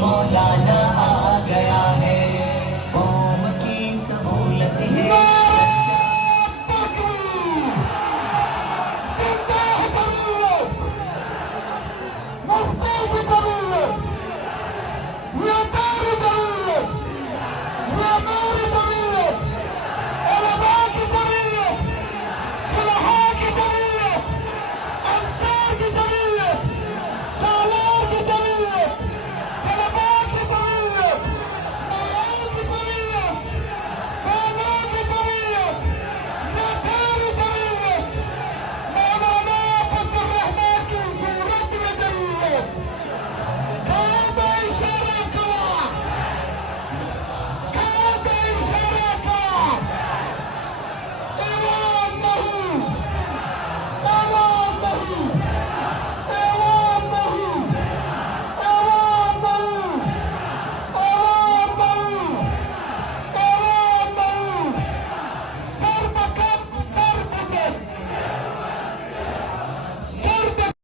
मौलाना आ गया है ओम की सहूलत तो है जरूरत